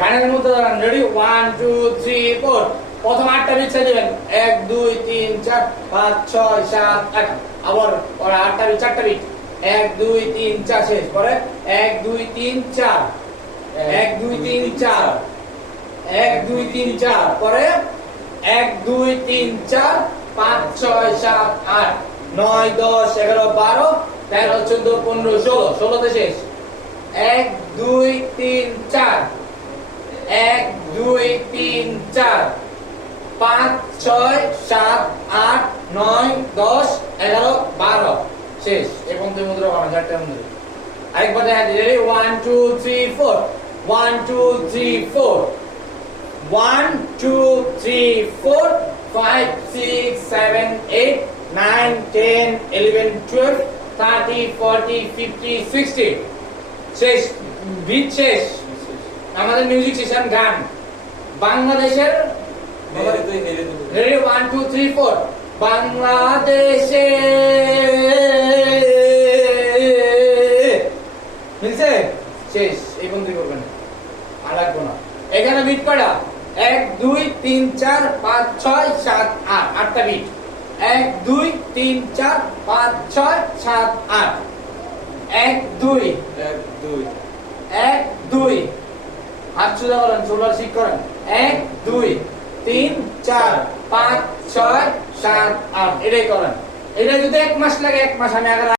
গানের দাঁড়ান ready one two three four প্রথম আটটা বিট দিবেন। এক, দুই, তিন, চার, পাঁচ, ছয়, সাত, আট। আবার পরে আটটা বিট চারটা বিট এক, দুই, তিন, চার শেষ। পরে এক, দুই, তিন, চার। এক, দুই, তিন, চার। এক, দুই, তিন, চার। পরে এক, দুই, তিন, চার, পাঁচ, ছয়, সাত, আট, নয়, দশ, এগারো, বারো, তেরো, চোদ্দ, পনেরো, ষোলো। ষোলোতে শেষ এক দুই তিন চার এক, দুই, তিন, চার। পাঁচ, ছয়, সাত, আট, নয়, দশ, এগারো, বারো। শেষ। এবং দুই মুদ্রা বানানো চারটে আরেকবার দেখা ready one two three four one two three four one two three four five six seven eight nine ten eleven twelve thirty forty fifty sixty শেষ। বিট শেষ। আমাদের মিউজিক সেশন গান বাংলাদেশের ready one two three four বাংলাদেশে মিলছে? শেষ এই বন্ধু করবেন। আর লাগবো না। এখানে বিট কটা এক দুই তিন চার পাঁচ ছয় সাত আট। আটটা বিট এক দুই তিন চার পাঁচ ছয় সাত আট। এক দুই। এক দুই। এক দুই। হাত সোজা করেন শোল্ডার ঠিক করেন। এক, দুই, তিন, চার, পাঁচ, ছয়, সাত, আট। এটাই করেন। এটা যদি এক মাস লাগে, এক মাস আমি আগে